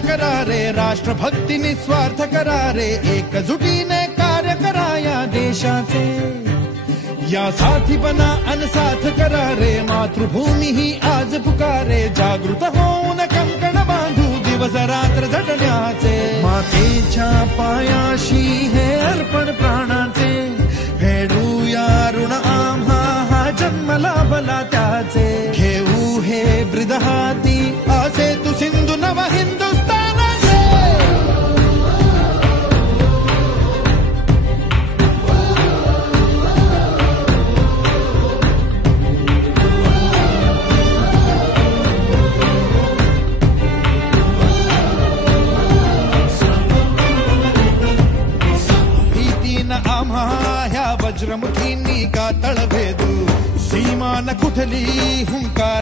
करा रे, राष्ट्रभक्ती निस्वार्थ करा रे, एकजुटीने कार्य करा या देशाचे. या साथी बना अनसाथ करा रे, मातृभूमी ही आज पुकारे. जागृत होऊन कंकण बांधू दिवस रात्र झटण्याचे. मातेच्या पायाशी हे अर्पण प्राणाचे, फेडूया ऋण आम्हा हा जन्म लाभला त्याचे. घेऊ हे ब्रिद हाती असे तू सिंधू नव हिंदुस्थानाचे. भीतीन आम्हा ह्या वज्रमुठींनी का तळभेदू, सीमा न कुठली हुंकार